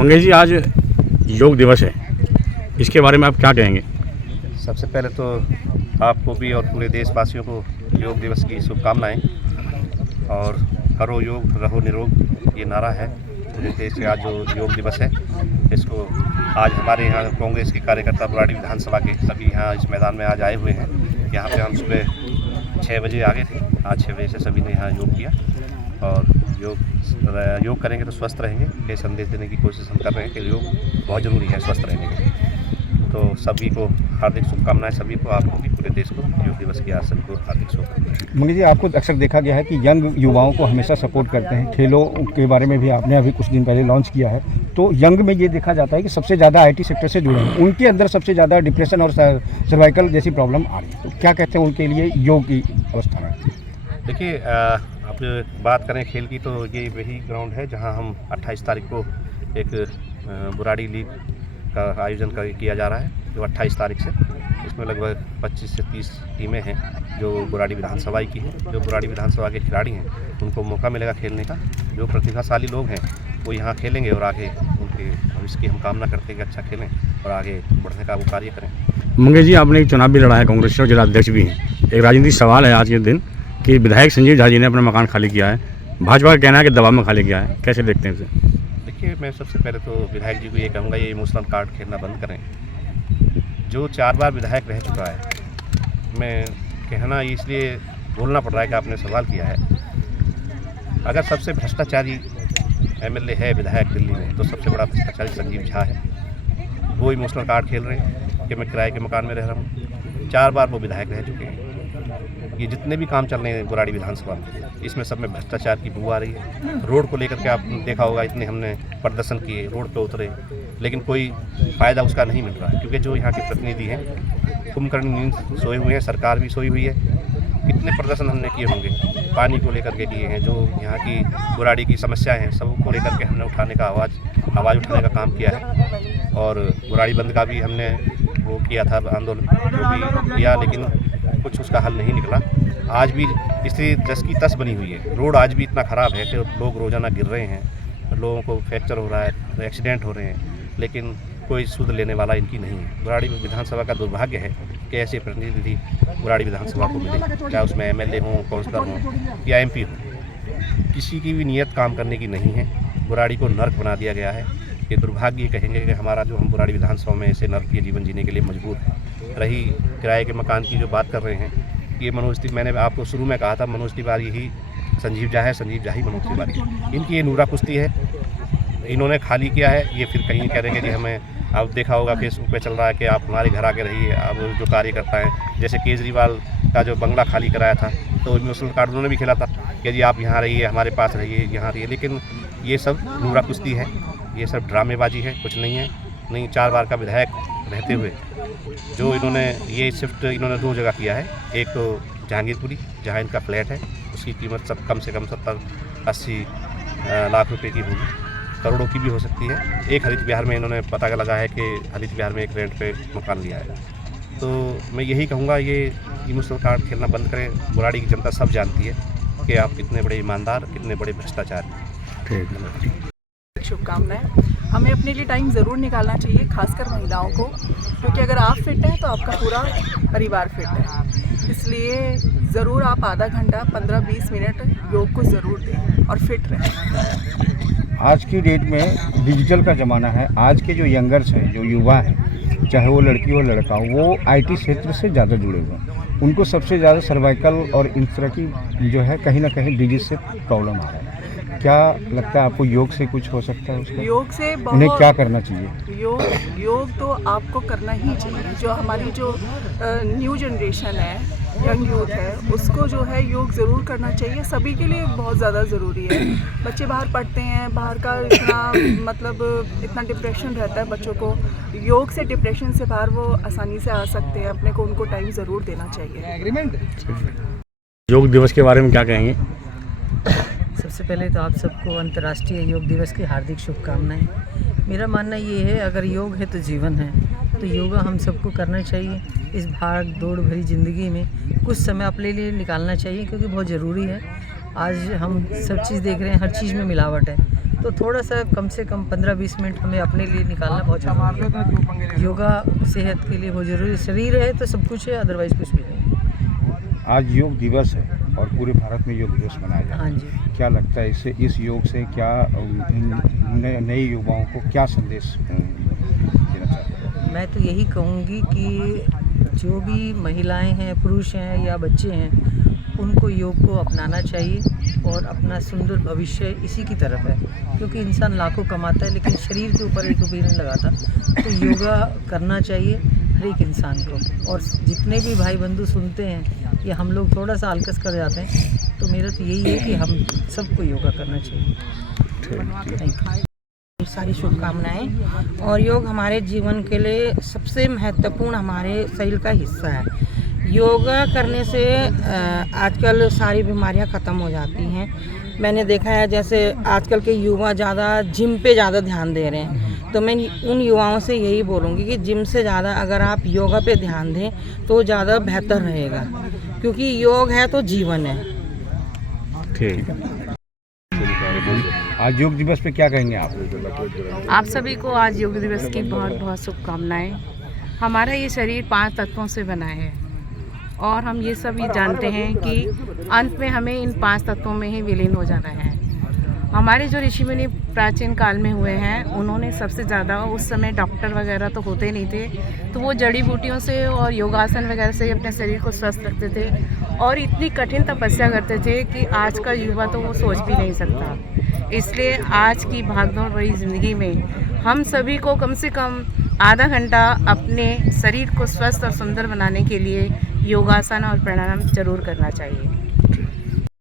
मंगेश जी, आज योग दिवस है, इसके बारे में आप क्या कहेंगे? सबसे पहले तो आपको भी और पूरे देशवासियों को योग दिवस की शुभकामनाएं। और करो योग रहो निरोग, ये नारा है पूरे देश के। आज जो योग दिवस है, इसको आज हमारे यहाँ कांग्रेस के कार्यकर्ता बुराड़ी विधानसभा के सभी यहाँ इस मैदान में आज आए हुए हैं। यहाँ पे हम सुबह 6 बजे आ गए थे। आज 6 बजे से सभी ने यहाँ योग किया और योग करेंगे तो स्वस्थ रहेंगे, ये संदेश देने की कोशिश हम कर रहे हैं कि योग बहुत ज़रूरी है स्वस्थ रहने के लिए। तो सभी को हार्दिक शुभकामनाएं, सभी को, आपको भी, पूरे देश को योग दिवस की आज सभी को हार्दिक शुभकामनाएं। मंगेश जी, आपको अक्सर देखा गया है कि यंग युवाओं को हमेशा सपोर्ट करते हैं। खेलों के बारे में भी आपने अभी कुछ दिन पहले लॉन्च किया है, तो यंग में ये देखा जाता है कि सबसे ज़्यादा IT सेक्टर से जुड़े हैं, उनके अंदर सबसे ज़्यादा डिप्रेशन और सर्वाइकल जैसी प्रॉब्लम आ रही है। तो क्या कहते हैं उनके लिए योग की अवस्था में? देखिए, आप बात करें खेल की तो ये वही ग्राउंड है जहां हम 28 तारीख को एक बुराड़ी लीग का आयोजन किया जा रहा है, जो 28 तारीख से। इसमें लगभग 25 से 30 टीमें हैं जो बुराड़ी विधानसभा की हैं। जो बुराड़ी विधानसभा के खिलाड़ी हैं उनको मौका मिलेगा खेलने का। जो प्रतिभाशाली लोग हैं वो यहाँ खेलेंगे और आगे उनके भविष्य की हम कामना करते हैं कि अच्छा खेलें और आगे बढ़ने का वो कार्य करें। मंगेश जी, आपने एक चुनाव भी लड़ा है, कांग्रेस से, और जिला अध्यक्ष भी हैं। एक राजनीतिक सवाल है आज के दिन कि विधायक संजीव झा जी ने अपना मकान खाली किया है, भाजपा का कहना है कि दबाव में खाली किया है, कैसे देखते हैं इसे? देखिए, मैं सबसे पहले तो विधायक जी को ये कहूँगा, ये इमोशनल कार्ड खेलना बंद करें। जो 4 बार विधायक रह चुका है, मैं कहना इसलिए बोलना पड़ रहा है कि आपने सवाल किया है। अगर सबसे भ्रष्टाचारी MLA है विधायक दिल्ली में, तो सबसे बड़ा भ्रष्टाचारी संजीव झा है। वो इमोशनल कार्ड खेल रहे हैं कि मैं किराए के मकान में रह रहा हूँ। 4 बार वो विधायक रह चुके हैं। ये जितने भी काम चल रहे हैं बुराड़ी विधानसभा में, इसमें सब में भ्रष्टाचार की बू आ रही है। रोड को लेकर के आपने देखा होगा, इतने हमने प्रदर्शन किए, रोड पे उतरे, लेकिन कोई फ़ायदा उसका नहीं मिल रहा है, क्योंकि जो यहाँ के प्रतिनिधि हैं कुंभकर्ण नींद सोए हुए हैं, सरकार भी सोई हुई है। कितने प्रदर्शन हमने किए होंगे, पानी को लेकर के किए हैं, जो यहाँ की बुराड़ी की समस्याएं हैं सबको लेकर के हमने उठाने का आवाज़ उठाने का काम किया है। और बुराड़ी बंद का भी हमने वो किया था आंदोलन, वो भी किया, लेकिन कुछ उसका हल नहीं निकला। आज भी स्थिति 10 की 10 बनी हुई है। रोड आज भी इतना ख़राब है कि लोग रोज़ाना गिर रहे हैं, लोगों को फ्रैक्चर हो रहा है, एक्सीडेंट हो रहे हैं, लेकिन कोई सुध लेने वाला इनकी नहीं है। बुराड़ी विधानसभा का दुर्भाग्य है कि ऐसे प्रतिनिधि बुराड़ी विधानसभा को मिले, चाहे उसमें MLA हों, काउंसलर हों या MP हों। किसी की भी नीयत काम करने की नहीं है। बुराड़ी को नर्क बना दिया गया है। ये दुर्भाग्य कहेंगे कि हमारा जो हम बुराड़ी विधानसभा में ऐसे नर्कीय जीवन जीने के लिए मजबूर हैं। रही किराए के मकान की जो बात कर रहे हैं, ये मनोज तिवारी, मैंने आपको शुरू में कहा था, मनोज तिवारी ही संजीव झा है, संजीव झा ही मनोज तिवारी है। इनकी ये नूरा कुश्ती है। इन्होंने खाली किया है, ये फिर कहीं कह रहे हैं कि हमें, आप देखा होगा फेसबुक पे चल रहा है कि आप हमारे घर आके रहिए। अब जो कार्यकर्ता हैं, जैसे केजरीवाल का जो बंगला खाली कराया था, तो इमोशनल कार्ड उन्होंने भी खेला था कि जी आप यहाँ रहिए, हमारे पास रहिए, यहाँ रहिए। लेकिन ये सब नूरा कुश्ती है, ये सब ड्रामेबाजी है, कुछ नहीं है। नहीं, 4 बार का विधायक रहते हुए जो इन्होंने ये शिफ्ट इन्होंने 2 जगह किया है। एक तो जहांगीरपुरी, जहाँ इनका फ्लैट है, उसकी कीमत सब कम से कम 70-80 लाख रुपए की होगी, करोड़ों की भी हो सकती है। एक हरित विहार में इन्होंने पता लगा है कि हरित विहार में एक रेंट पे मकान लिया है। तो मैं यही कहूँगा, ये इमोशनल कार्ड खेलना बंद करें। बुराड़ी की जनता सब जानती है कि आप कितने बड़े ईमानदार, कितने बड़े भ्रष्टाचारी। शुभकामनाएं। हमें अपने लिए टाइम ज़रूर निकालना चाहिए, खासकर महिलाओं को, क्योंकि अगर आप फिट हैं तो आपका पूरा परिवार फिट है। इसलिए ज़रूर आप आधा घंटा 15-20 मिनट योग को ज़रूर दें और फिट रहें। आज की डेट में डिजिटल का ज़माना है। आज के जो यंगर्स हैं, जो युवा हैं, चाहे वो लड़की हो लड़का हो, वो IT क्षेत्र से ज़्यादा जुड़े हुए हैं। उनको सबसे ज़्यादा सर्वाइकल और इस तरह की जो है कहीं ना कहीं डिजीज से प्रॉब्लम आ रहा है। क्या लगता है आपको, योग से कुछ हो सकता है उसका? योग से उन्हें क्या करना चाहिए? योग तो आपको करना ही चाहिए। जो हमारी जो न्यू जनरेशन है, यंग यूथ है, उसको जो है योग ज़रूर करना चाहिए। सभी के लिए बहुत ज़्यादा ज़रूरी है। बच्चे बाहर पढ़ते हैं, बाहर का इतना इतना डिप्रेशन रहता है बच्चों को। योग से डिप्रेशन से बाहर वो आसानी से आ सकते हैं। अपने को उनको टाइम ज़रूर देना चाहिए। योग दिवस के बारे में क्या कहेंगे? सबसे पहले तो आप सबको अंतर्राष्ट्रीय योग दिवस की हार्दिक शुभकामनाएं। मेरा मानना ये है, अगर योग है तो जीवन है, तो योगा हम सबको करना चाहिए। इस भाग दौड़ भरी ज़िंदगी में कुछ समय अपने लिए निकालना चाहिए, क्योंकि बहुत ज़रूरी है। आज हम सब चीज़ देख रहे हैं, हर चीज़ में मिलावट है। तो थोड़ा सा कम से कम 15-20 मिनट हमें अपने लिए निकालना बहुत जरूरी है। योगा सेहत के लिए बहुत जरूरी है। शरीर है तो सब कुछ है, अदरवाइज कुछ भी नहीं। आज योग दिवस है और पूरे भारत में योग दिवस मनाया जा रहा हाँ है। जी। क्या लगता है इससे, इस योग से क्या नए युवाओं को क्या संदेश देना चाहते हैं? मैं तो यही कहूँगी कि जो भी महिलाएं हैं, पुरुष हैं या बच्चे हैं, उनको योग को अपनाना चाहिए और अपना सुंदर भविष्य इसी की तरफ है। क्योंकि इंसान लाखों कमाता है लेकिन शरीर के ऊपर एक रुपया नहीं लगाता, तो योगा करना चाहिए हर एक इंसान को। और जितने भी भाई बंधु सुनते हैं कि हम लोग थोड़ा सा आलकस कर जाते हैं, तो मेरा तो यही है कि हम सबको योगा करना चाहिए। Thank you. सारी शुभकामनाएं। और योग हमारे जीवन के लिए सबसे महत्वपूर्ण हमारे शरीर का हिस्सा है। योगा करने से आजकल सारी बीमारियां ख़त्म हो जाती हैं। मैंने देखा है जैसे आजकल के युवा ज़्यादा जिम पे ज़्यादा ध्यान दे रहे हैं, तो मैं उन युवाओं से यही बोलूँगी कि जिम से ज़्यादा अगर आप योगा पे ध्यान दें तो ज़्यादा बेहतर रहेगा, क्योंकि योग है तो जीवन है। ठीक है। आज योग दिवस पे क्या कहेंगे आप? आप सभी को आज योग दिवस की बहुत बहुत शुभकामनाएं। हमारा ये शरीर 5 तत्वों से बना है और हम ये सभी जानते हैं कि अंत में हमें इन 5 तत्वों में ही विलीन हो जाना है। हमारे जो ऋषि मुनि प्राचीन काल में हुए हैं, उन्होंने सबसे ज़्यादा, उस समय डॉक्टर वगैरह तो होते नहीं थे, तो वो जड़ी बूटियों से और योगासन वगैरह से अपने शरीर को स्वस्थ रखते थे और इतनी कठिन तपस्या करते थे कि आज का युवा तो वो सोच भी नहीं सकता। इसलिए आज की भागदौड़ भरी ज़िंदगी में हम सभी को कम से कम आधा घंटा अपने शरीर को स्वस्थ और सुंदर बनाने के लिए योगासन और प्राणायाम जरूर करना चाहिए।